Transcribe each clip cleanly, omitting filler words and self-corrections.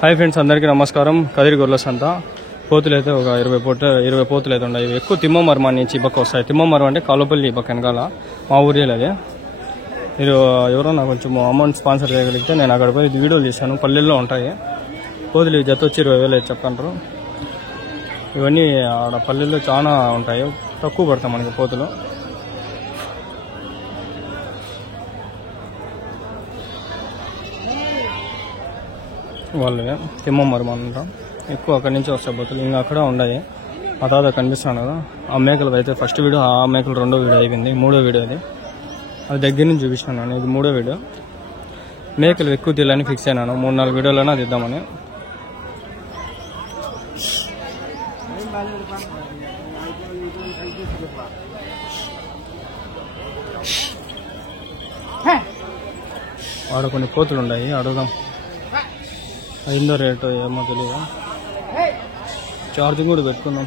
Hi friends, అందరికీ నమస్కారం. కదిరి గొర్రెల సంత. పోతులు అయితే ఒక 20 పోతులు అయితే ఉన్నాయి. ఎక్కువ తిమ్మమర్మ నుంచి ఈ పక్క వస్తాయి. తిమ్మమర్మ అంటే కాలుపల్లి ఈ పక్క వెనకాల మా ఊరిలో. అది మీరు ఎవరన్నా కొంచెం అమౌంట్ స్పాన్సర్ చేయగలిగితే నేను అక్కడ పోయి వీడియోలు చేశాను. పల్లెల్లో ఉంటాయి పోతులు. జత వచ్చి 20,000 అయితే చెప్తాంటారు. ఇవన్నీ ఆడ పల్లెల్లో చాలా ఉంటాయి, తక్కువ పడతాయి మనకి పోతులు. వాళ్ళే తిమ్మమర్మ అంటాం. ఎక్కువ అక్కడి నుంచి వస్తాయి పోతులు. ఇంకా అక్కడ ఉన్నాయి. ఆ తర్వాత కనిపిస్తున్నాను కదా, ఆ మేకలు అయితే ఫస్ట్ వీడియో, ఆ మేకలు రెండో వీడియో అయిపోయింది. మూడో వీడియో అది దగ్గర నుంచి చూపిస్తున్నాను. ఇది మూడో వీడియో. మేకలు ఎక్కువ తీయాలని ఫిక్స్ అయినాను. 3-4 వీడియోలైనా తీద్దామని. ఆడ కొన్ని పోతులు ఉన్నాయి, అడుగుదాం. అయిందో రేటు ఏమో తెలియదు. ఛార్జింగ్ కూడా పెట్టుకుందాం.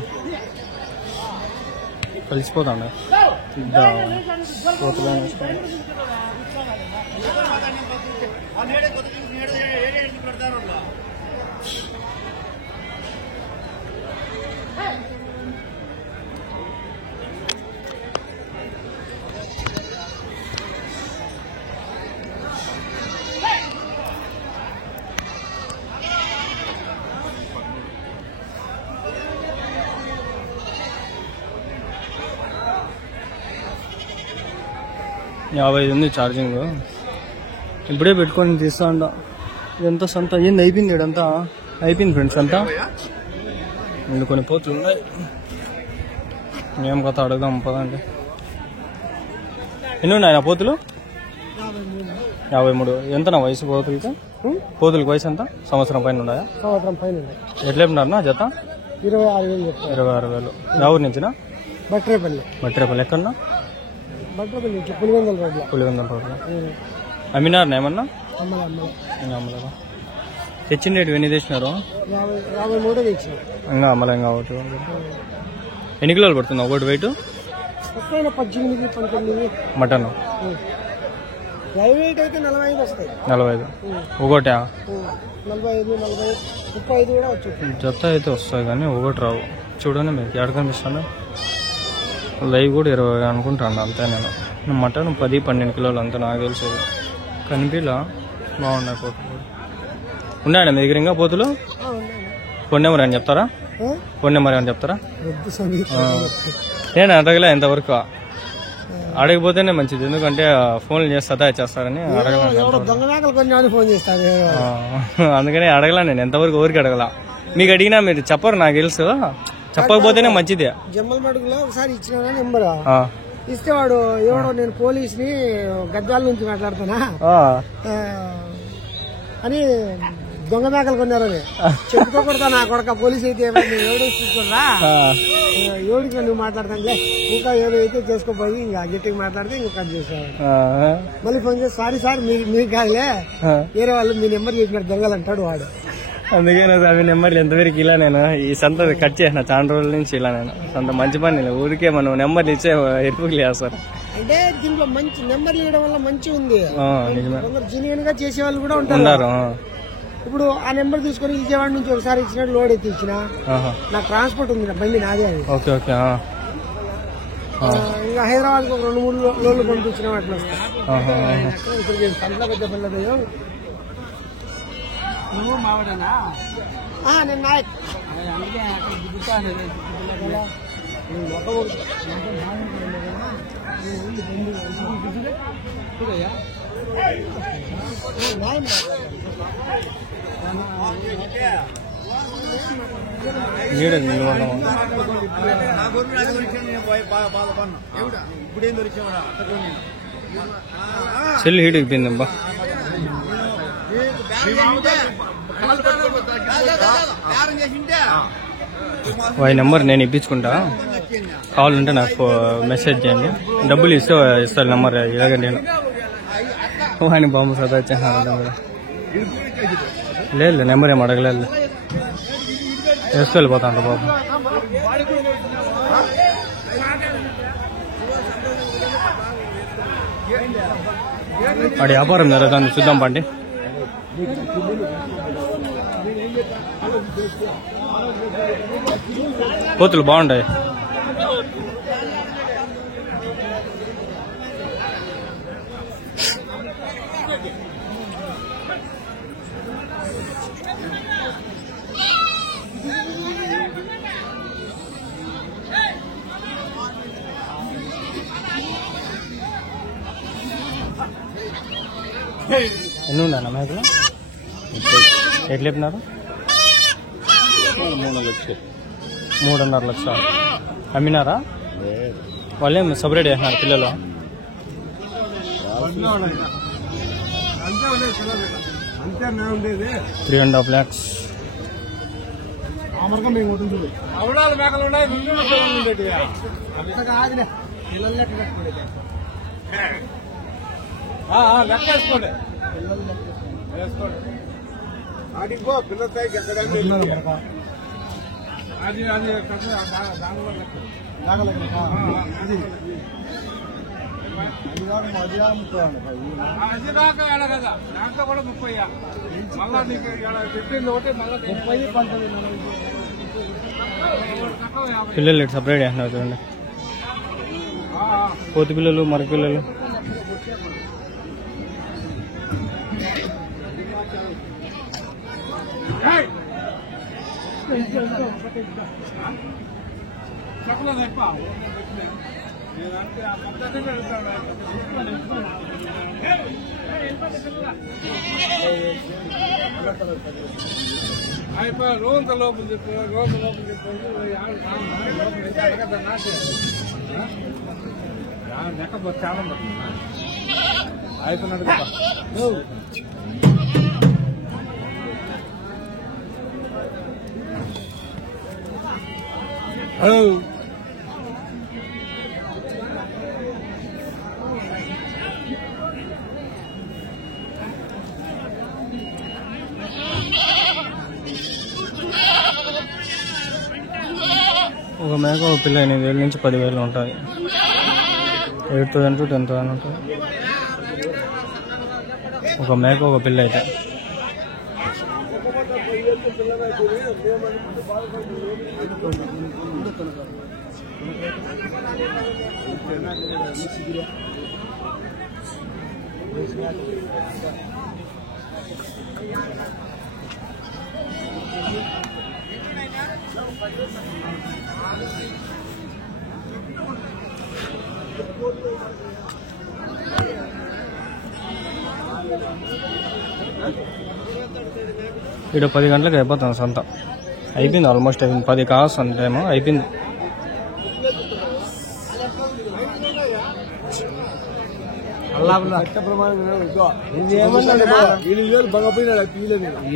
కలిసిపోతాండి పోతులు. యాభై ఉంది ఛార్జింగ్. ఇప్పుడే పెట్టుకొని తీస్తా అంట. ఇదంతా సంత ఏంది అయిపోయింది. ఇదంతా అయిపోయింది ఫ్రెండ్స్. అంతా ముందు కొన్ని పోతులు ఉన్నాయి. ఏం కథ అడుగుదాం పదండి. ఎన్ని ఉన్నాయి నా పోతులు? 53. ఎంత నా వయసు పోతులకి? పోతులకి వయసు ఎంత? సంవత్సరం పైన ఉన్నాయా? సంవత్సరం పైన. ఎట్లా చెప్పినారు నా జత? 26,000. 26,000. ఎవరి నుంచినా? బట్రేపల్లి. ఎక్కడన్నా? పులివెందుల రోడ్లో. అమ్మినారు ఏమన్నా? తెచ్చిన రేటు ఎన్ని తెచ్చినారు? 53 తెచ్చినారు. ఇంకా అమ్మలే. ఇంకా ఒకటి ఎన్ని కిలోలు పడుతుంది ఒకటి వెయిట్? 18-19 మటన్. అయితే 45 వస్తాయి. 45 ఒకటా? 45, 35 కూడా వచ్చాయి. జత అయితే వస్తాయి కానీ ఒకటి రావు. చూడండి మీకు ఎక్కడ కనిపిస్తాను. లైవ్ కూడా 20 అనుకుంటాను అంతే. నేను మటన్ 10-12 కిలోలు అంతా నాకు తెలిసేది. కనిపిలా బాగున్నాయి పోతులు. ఉన్నాయండి మీ దగ్గర ఇంకా పోతులు? ఫోన్ నెంబర్ అని చెప్తారా? ఫోన్ నెంబర్ అని చెప్తారా? నేను అడగలే ఇంతవరకు. అడగపోతేనే మంచిది, ఎందుకంటే ఫోన్లు చేసి సదా చేస్తారని అడగల. అందుకని అడగలా నేను ఎంతవరకు. ఊరికి అడగల. మీకు అడిగినా మీరు చెప్పరు, నాకు తెలుసు. చెప్పకపోతేనే మంచిది. జమ్మలమడుగులో ఒకసారి ఇచ్చిన నెంబర్ ఇస్తే వాడు ఎవడో నేను పోలీసుని గద్వాల నుంచి మాట్లాడుతున్నా అని దొంగ మేకలు కొన్నారని చెప్పుకోకూడదా నా కొడక. పోలీసు అయితే ఎవడో తీసుకురా, ఎవడికి నువ్వు మాట్లాడతానులే ఇంకా ఏదో అయితే చేసుకోపోయి ఇంకా గట్టిగా మాట్లాడితే ఇంకా కట్ చేసేవాడు. మళ్ళీ ఫోన్ చేసి సారీ మీకు కాదులే, వేరే వాళ్ళు మీ నెంబర్ చేసినారు దొంగలు అంటాడు వాడు. అందుకే అవి నెంబర్లు ఎంతవరకు ఇలా నేను ఈ సంత కట్ చేసిన చాలా రోజుల నుంచి. ఇలా నేను సంత మంచి పని ఊరికే మనం నెంబర్లు ఇచ్చే ఎరుపులు చేస్తారు. అంటే దీంట్లో మంచి నెంబర్లు ఇవ్వడం వల్ల మంచి ఉంది. జెన్యూన్ గా చేసే వాళ్ళు కూడా ఉంటారు. ఇప్పుడు ఆ నెంబర్ తీసుకుని విజయవాడ నుంచి ఒకసారి ఇచ్చినట్టు లోడ్ ఎత్తి ఇచ్చిన నాకు ట్రాన్స్పోర్ట్ ఉంది, బండి నాదే అది. ఇంకా హైదరాబాద్ కు 2-3 లోడ్లు పంపించిన అట్లా వస్తాయి. సంతలో పెద్ద పిల్లలు నువ్వు మావాడనా? నేను నాయక్. Cell heat అయిపోయిందబ్బా. వారి నెంబర్ నేను ఇప్పించుకుంటా. కావాలంటే నాకు మెసేజ్ చేయండి. డబ్బులు ఇస్తారు నెంబర్. ఇలాగ నేను ఆయన బాంబు సదా ఇచ్చేసాను. లేదు నెంబర్ ఏం అడగలేదు. వేస్తూ వెళ్ళిపోతాను బాబు. వాడి వ్యాపారం జరుగుతుంది, చూద్దాం పండి. పోతులు బాగుంటాయి. ఎన్ని ఉన్నాయన్న మేకలు? ఎట్లా చెప్పినారు? 3.5 లక్షలు. అమ్మినారా? వాళ్ళేం సపరేట్ చేసినారు పిల్లలు? 3.5 lakhs. పిల్లలు సపరేట్ చేస్తున్నారు చూడండి. పోతు పిల్లలు, మరక పిల్లలు. ఒక మేక ఒక పిల్ల 8,000 నుంచి 10,000 ఉంటుంది. 8,000 to 10,000 ఉంటుంది ఒక మేక ఒక పిల్ల అయితే. ఇక్కడ 10 గంటలకు అయిపోతుంది సంత. అయిపోయింది, ఆల్మోస్ట్ అయిపోయింది. 10 కావస్తుంది టైము, అయిపోయింది.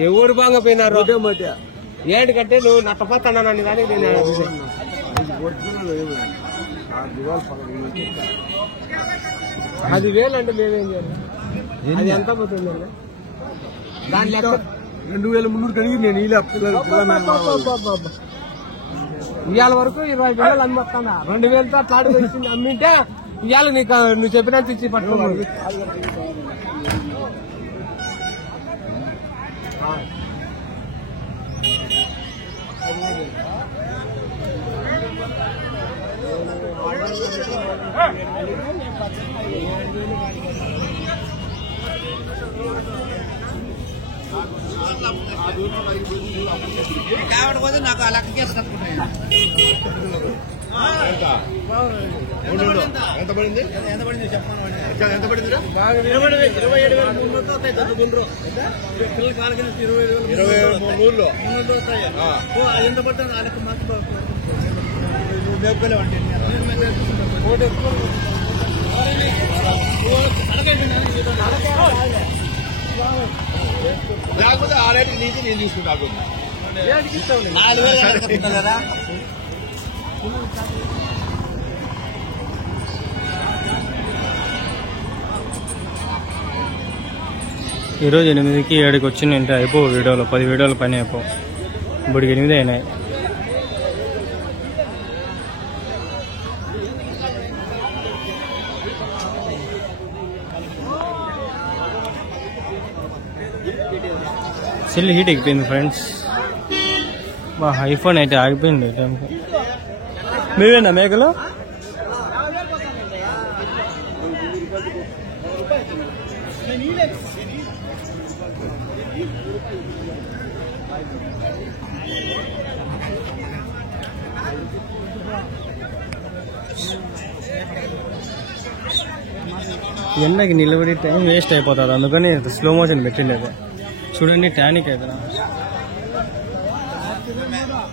ఎవరు బాగా పోయినారు ఏంటంటే నువ్వు నట్టపోతానని కానీ 10,000 అంటే మేమేం చేయాలి? అది ఎంత పోతుందండి? దాని లెక్క 2,300 కలిగి నేను ఇవాళ వరకు 20,000 అమ్మొస్తానా? 2,000తో తాడు వచ్చింది అమ్మింటే ఇవాళ నీకు నువ్వు చెప్పినంత ఇచ్చి పట్టుకోవాలి. కాబట్టి నాకు ఆ లెక్క కేసు కట్టుకుంటాయి. ఎంత పడింది? ఎంత పడింది చెప్పాను. ఎంత పడింది? 27,300 వస్తాయి. పిల్లలు కాలకి 25,000 ఎంత పడుతుంది? ఆ లెక్క మాకు లేకపోతే ఆ రేటు నీతి నేను తీసుకుంటాను. కదా ఈరోజు 8కి 7కి వచ్చిందంటే అయిపో వీడియోలో 10 వీడియోల పైన అయిపో. ఇప్పటికి 8 అయినాయి. సెల్ హీట్ ఎక్కిపోయింది ఫ్రెండ్స్. మా ఐఫోన్ అయితే ఆగిపోయింది టైంకి. మీవేనా మేకలు? ఎండకి నిలబడి టైం వేస్ట్ అయిపోతుంది, అందుకని స్లో మోషన్ పెట్టలేదు. చూడండి టానిక్ అయితే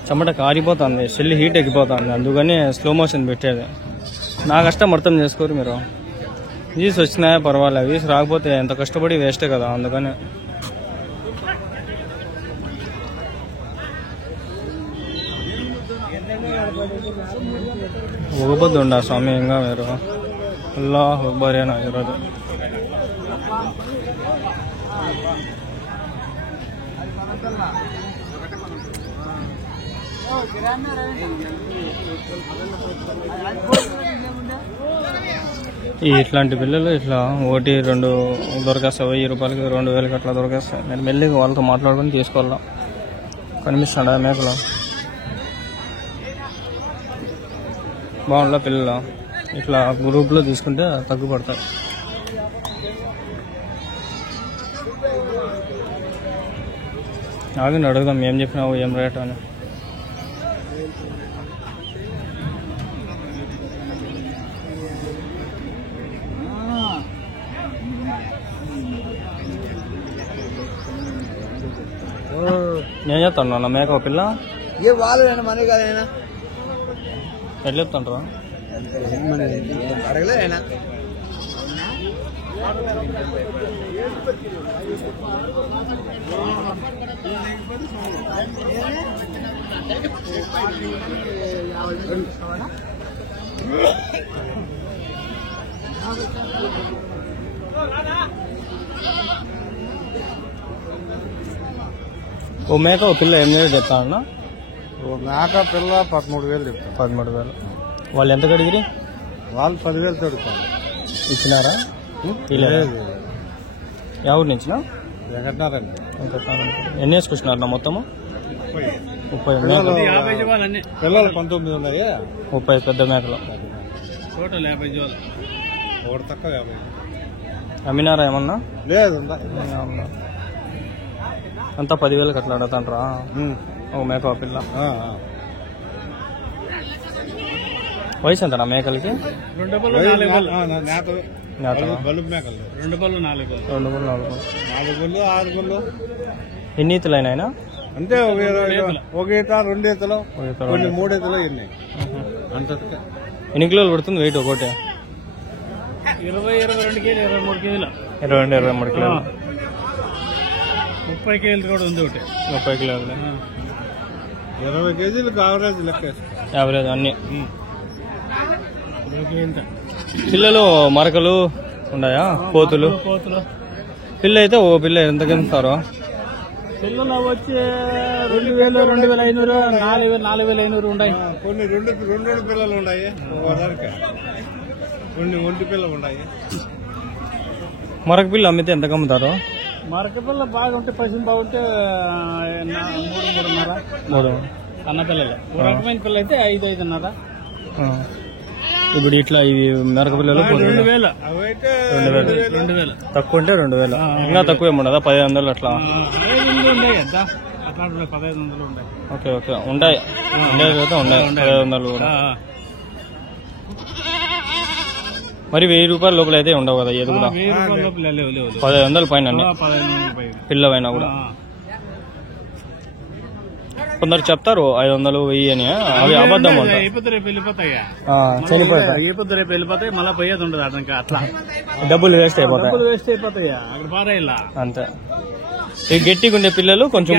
చెమట కారిపోతుంది, సెల్ హీట్ ఎక్కిపోతుంది, అందుకని స్లో మోషన్ పెట్టేది. నా కష్టం అర్థం చేసుకోరు మీరు. వ్యూస్ వచ్చినాయా పర్వాలేదు, వ్యూస్ రాకపోతే ఎంత కష్టపడి వేస్టే కదా, అందుకని. ఒగబొద్దు ఉండా స్వామి ఇంకా మీరు. అల్లాహ్ అక్బరేనా ఈరోజు. ఇట్లాంటి పిల్లలు ఇట్లా 1-2 దొరికేస్తాయి, 1000 రూపాయలకి 2000కి అట్లా దొరికేస్తాయి. నేను మెల్లిగా వాళ్ళతో మాట్లాడుకుని తీసుకోవాలా. కనిపిస్తాడా మేకలు? బాగుండా పిల్లలు ఇట్లా గ్రూప్లో తీసుకుంటే తగ్గుపడతాయి. ఆగండి అడుగుదాం ఏం చెప్పినావు, ఏం రేట్ అని. నేను చెప్తాను నా మేక పిల్ల ఎట్లా చెప్తాంటారా? అడగలేనా ఓ మేక ఓ పిల్ల ఏం చెప్తా అన్న? ఓ మేక పిల్ల 13,000 చెప్తాను. 13,000. వాళ్ళు ఎంత కడిగిరి? వాళ్ళు 10,000 తోడుతారు. ఇచ్చినారా? ఎవరి నుంచినా? ఎన్ని వేసుకొచ్చినారు నా మొత్తము? 30 పిల్లలు 19 ఉన్నాయి. 30 పెద్ద మేకలు టోటల్ 50 ఒకటి తక్కువ 50. అమ్మినారా ఏమన్నా? లేదు అంతా 10,000కి అట్లా అడుగుతాంట్రా ఒక మేక ఒక పిల్ల. వయసు ఎంత నా మేకలకి? 2 పళ్ళు 4 పళ్ళు. 2 పళ్ళు 4 పళ్ళు. 2 పళ్ళు 4 పళ్ళు. 4 పళ్ళు 6 పళ్ళు. ఎన్ని ఈతలైనా? అంటే ఒక ఈత 2 ఈతలు, కొన్ని 3 ఈతలు ఎన్ని అంత. ఎన్ని కిలోలు పడుతుంది వెయిట్ ఒకటి? 22 కేజీలు, 23 కేజీలు. 23 కిలోలు. 30 కేజీలు కూడా ఉంది ఒకటి. 30 కిలోలు. 20 కేజీలకు యావరేజ్ లెక్క. యావరేజ్ అన్ని. పిల్లలు మరకలు ఉన్నాయా? కోతులు పిల్ల అయితే ఓ పిల్ల ఎంత కింటారు? పిల్లలు వచ్చి 2,000, 2,500, 4,000, 4,500 ఉన్నాయి. కొన్ని రెండు పిల్లలు ఉన్నాయి, కొన్ని ఒంటి పిల్లలు ఉన్నాయి. మరక పిల్ల అమ్మితే ఎంత కమ్ముతారు? మరక పిల్ల బాగుంటే పసిం బాగుంటే 3,500. అన్న పిల్లలు రకమైన పిల్ల అయితే 5,500. ఇప్పుడు ఇట్లా ఇవి మెరక పిల్లలు 2,000. తక్కువ ఉంటే 2,000. ఇంకా తక్కువ ఏముండదా? 1,500 అట్లా? అట్లా 1,500 ఉన్నాయి. ఓకే ఓకే ఉంటాయి. ఉండేది అయితే ఉన్నాయి 1,500 కూడా. మరి 1,000 రూపాయల లోపల అయితే ఉండవు కదా ఏది కూడా? 1,500 పైన పిల్లవైనా కూడా. కొందరు చెప్తారు 500, 1000 అని, అవి అబద్ధం. వెళ్ళిపోతాయి మళ్ళీ పోయేది ఉండదు అట్లా. డబ్బులు వేస్ట్ అయిపోతాయి. అక్కడ పారేయాల అంతే. ఈ గట్టిగా ఉండే పిల్లలు కొంచెం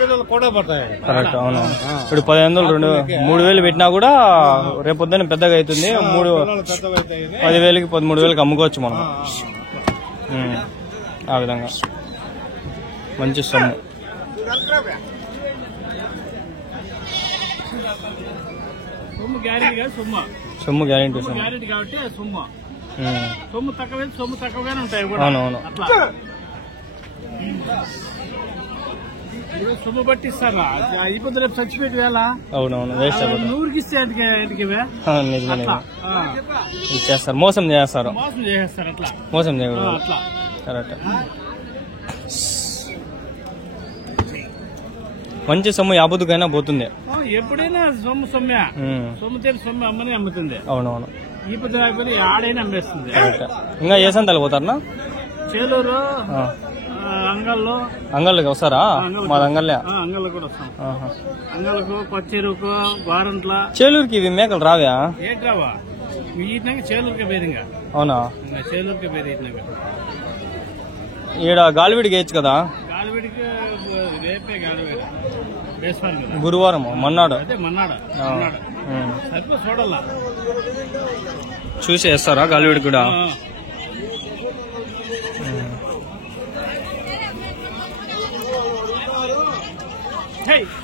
పిల్లలు కూడా పడతాయి. కరెక్ట్. అవును. ఇప్పుడు 1,500, 3,000 పెట్టినా కూడా రేపొద్దున పెద్దగా అవుతుంది. 10,000కి 13,000కి అమ్ముకోవచ్చు మనం. ఆ విధంగా మంచి సొమ్ము. సొమ్ము గ్యారెంటీ కాబట్టి సొమ్ము తక్కువగానే ఉంటాయి. అవునవును. సొమ్ము బట్టి ఇస్తారా ఇప్పుడు రేపు చచ్చిపెట్టి వేళ అవునవును వేస్ట్ అయిపోతుంది. 100కి ఇస్తే ఇంటికి నిజమే ఇచ్చేస్తారు, మోసం చేస్తారు. మోసం చేసేస్తారు అట్లా. మోసం చేయకూడదు, అట్లా కరెక్ట్. మంచి సొమ్ము యాబుద్దుకైనా పోతుంది. ఎప్పుడైనా సొమ్మే సొమ్ము తెలిసి సొమ్ము అమ్మని అమ్ముతుంది. అవునవును ఈ పొద్దు రాకపోతే ఆడైనా అమ్మేస్తుంది. ఇంకా ఏ సంతాలు పోతారనా? చేలూరు, అంగళ్ళకి వస్తారా? మా అంగళ్ళే. అంగళ్ళ కూడా వస్తాం. అంగళ్ళకు, కొచ్చెరుకు, గోరంట్ల. చేలూరుకి ఇవి మేకలు రావా? ఏంట్రావా ఈటినాక చేలూరుకే పేరుగా. అవునా? చేలూరుకే పేరు ఈటినాక. ఈడ గాలివిడికి వేయచ్చు కదా? గాలివిడికి రేపే గాలివిడి గురువారం మన్నాడు. అదే మన్నాడు సరిపో చూడాలా చూసి వేస్తారా గాలివిడి కూడా? Hey!